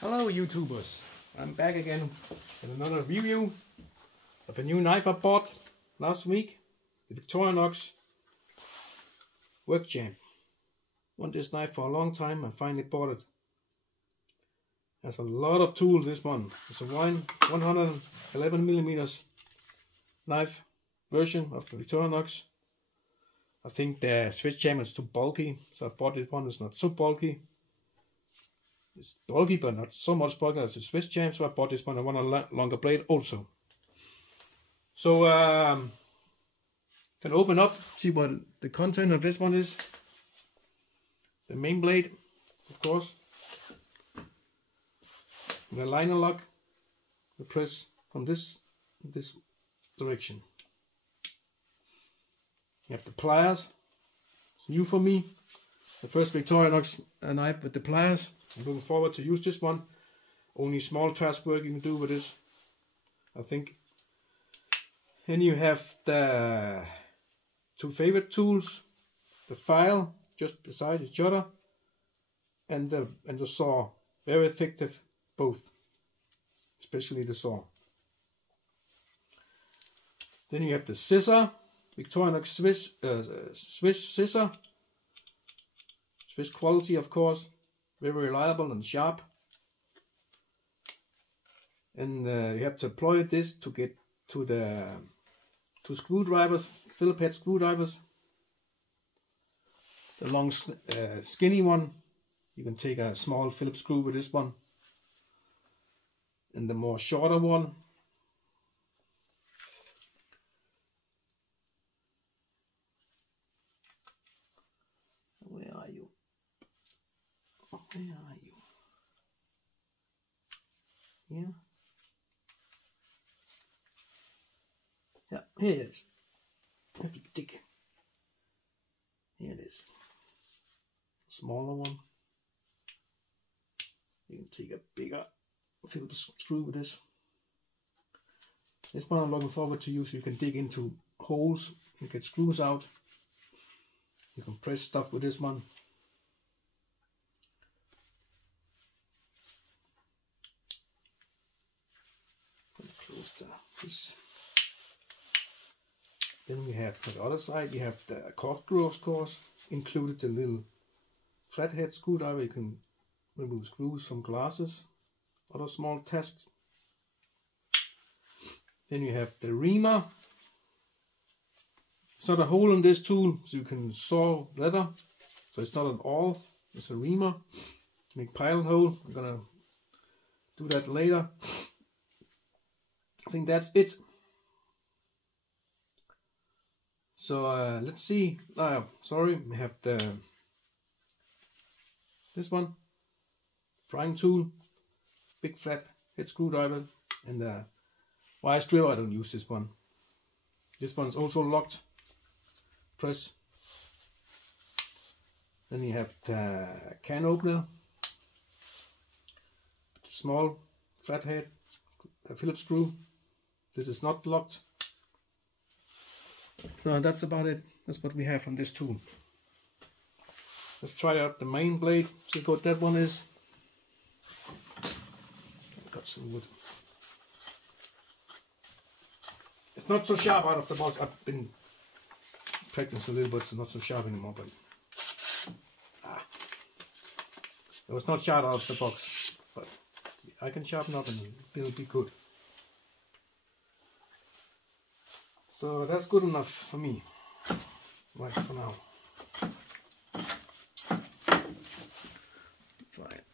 Hello YouTubers, I'm back again with another review of a new knife I bought last week, the Victorinox Workchamp. Want this knife for a long time, I finally bought it. Has a lot of tools, this one. It's a 111mm knife version of the Victorinox. I think the Swiss champ is too bulky, so I bought this one. It's not so bulky. It's bulky, but not so much bulky as the Swiss champ, so I bought this one. I want a longer blade also. So can open up, see what the content of this one is. The main blade, of course. And the liner lock. We press from this direction. You have the pliers. It's new for me. The first Victorinox knife with the pliers. I'm looking forward to use this one. Only small task work you can do with this, I think. And you have the two favorite tools, the file just beside each other, and the saw. Very effective, both, especially the saw. Then you have the scissor, Victorinox Swiss scissor. Swiss quality, of course, very reliable and sharp. And you have to employ this to get to the screwdrivers, Phillips head screwdrivers. The long skinny one, you can take a small Phillips screw with this one. And the more shorter one, where are you? Where are you? Here? Yeah, here it is. I have to dig. Here it is. Smaller one. You can take a bigger Phillips screw with this. This one I'm looking forward to use. You can dig into holes and get screws out. You can press stuff with this one. Close this. Then we have on the other side, you have the corkscrew, of course, included the little flathead screwdriver. You can remove screws from glasses, other small tasks. Then you have the reamer. It's not a hole in this tool, so you can saw leather. So it's not an awl, it's a reamer. Make pilot hole. I'm gonna do that later. I think that's it. So let's see. Sorry, we have this one, prying tool, big flat head screwdriver, and the wire stripper. I don't use this one. This one's also locked. Press. Then you have the can opener, small flathead Phillips screw. This is not locked. So that's about it. That's what we have on this tool. Let's try out the main blade, see what that one is. Got some wood. It's not so sharp out of the box. I've been practicing a little bit, it's not so sharp anymore, but it was not sharp out of the box, but I can sharpen up and it'll be good. So that's good enough for me, right for now. Try it.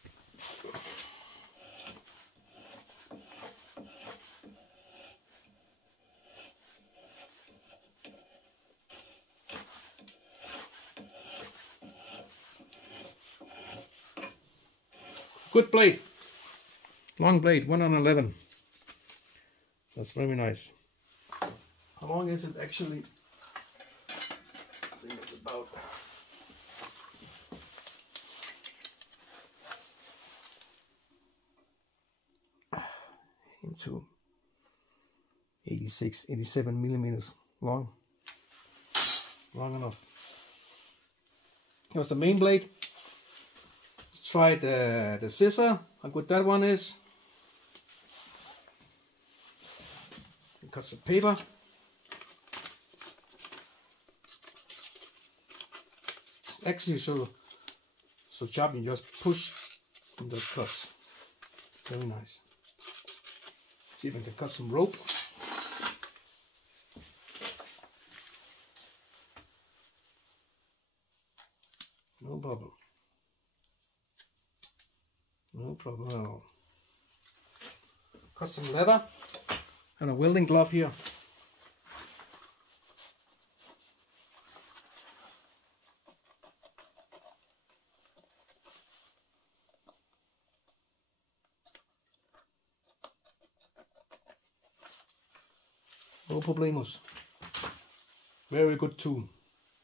Good blade, long blade, 111. That's very nice. How long is it actually? I think it's about into 86, 87 millimeters long. Long enough. Here's the main blade. Let's try the scissor, how good that one is. Cut some paper. It's actually so sharp, you just push and just cuts. Very nice. See if I can cut some rope. No problem. No problem at all. Cut some leather and a welding glove here. No problemos. Very good tool.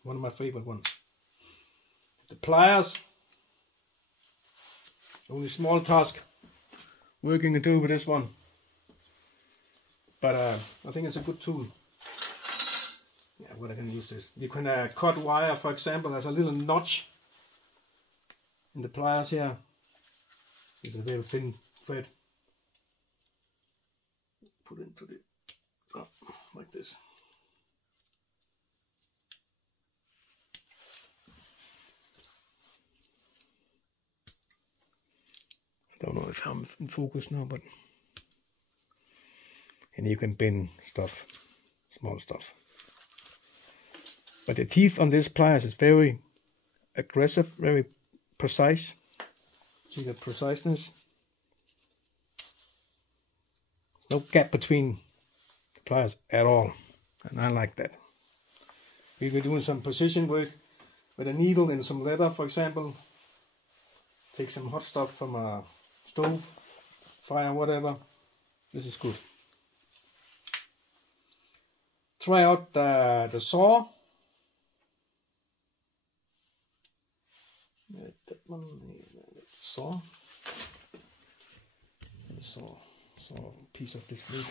One of my favorite ones. The pliers. Only small task working to do with this one. But I think it's a good tool. Yeah, what I can use this. You can cut wire, for example. There's a little notch in the pliers here. It's a very thin thread. Put into the like this. I don't know if I'm in focus now, but and you can bend stuff, small stuff. But the teeth on this pliers is very aggressive, very precise. See the preciseness? No gap between the pliers at all, and I like that. We were doing some precision work with a needle and some leather, for example. Take some hot stuff from a stove, fire, whatever. This is good. Try out the saw. That one, saw. Saw a piece of this wood.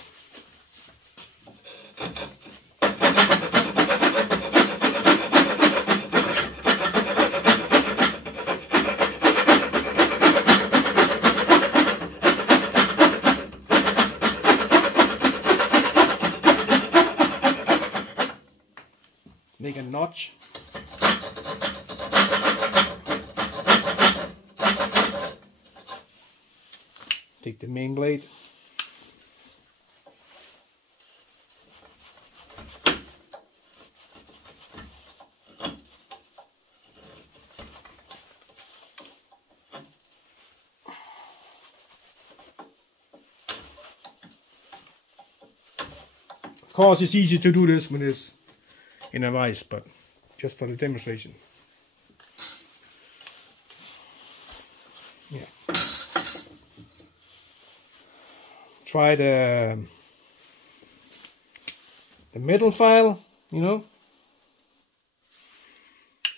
Make a notch. Take the main blade. Of course, it's easy to do this when it's in a vise, but just for the demonstration. Yeah. Try the metal file, you know.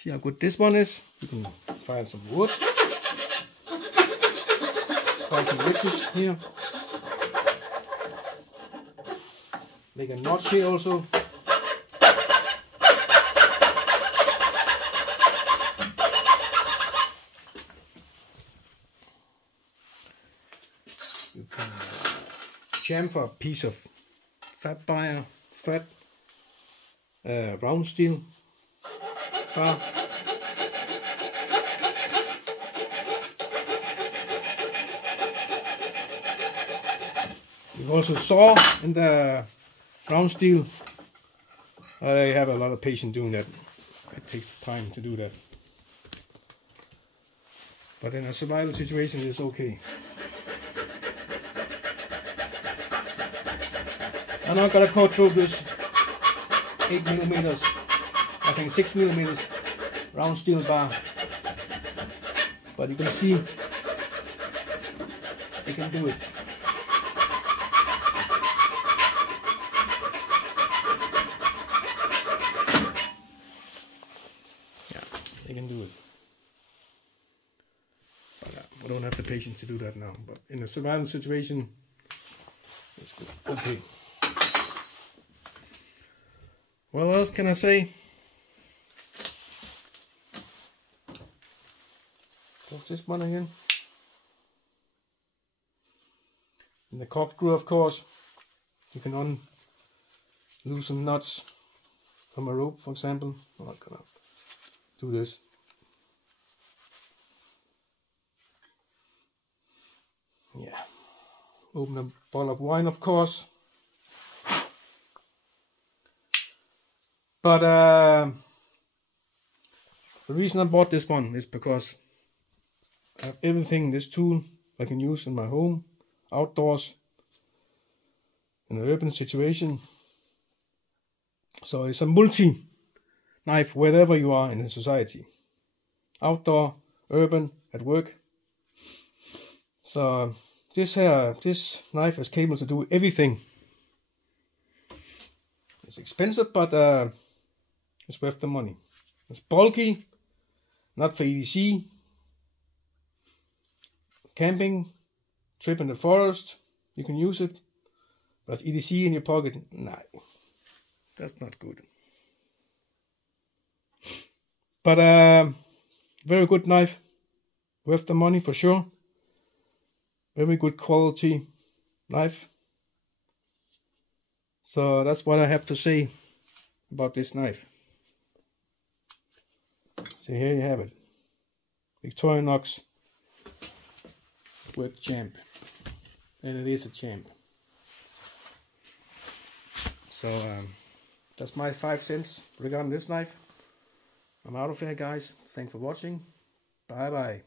See how good this one is. You can find some wood. Find some ridges here. Make a notch here also. You can chamfer a piece of fat round steel bar. You can also saw in the round steel. I have a lot of patience doing that. It takes time to do that. But in a survival situation, it's okay. I'm not gonna cut through this 8mm, I think 6mm round steel bar. But you can see you can do it. Yeah, you can do it. But I don't have the patience to do that now. But in a survival situation, it's good. Okay. What else can I say? What's this one again? And the corkscrew, of course. You can loosen nuts from a rope, for example. I'm not gonna do this. Yeah. Open a bottle of wine, of course. But the reason I bought this one is because I have everything in this tool I can use in my home, outdoors, in an urban situation. So it's a multi-knife wherever you are in the society. Outdoor, urban, at work. So this knife is capable to do everything. It's expensive, but it's worth the money. It's bulky, not for EDC. Camping, trip in the forest, you can use it. But EDC in your pocket, nah, that's not good. But very good knife, worth the money for sure. Very good quality knife. So that's what I have to say about this knife. So here you have it. Victorinox Workchamp. And it is a champ. So that's my 5 cents regarding this knife. I'm out of here, guys. Thanks for watching. Bye bye.